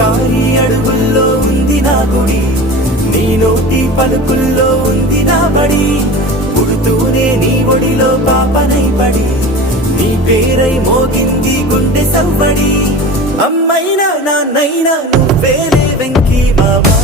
కారి అడుగుల్లో ఉంది నా గుడి, నీ నోటి పలుకుల్లో ఉంది నా బడి. పుడుతూనే నీ ఒడిలో పాపనై పడి, నీ పేరై మోగింది గుండె సవ్వడి. అమ్మైనా నాన్నైనా నువ్వేలే వెంకీ మామా.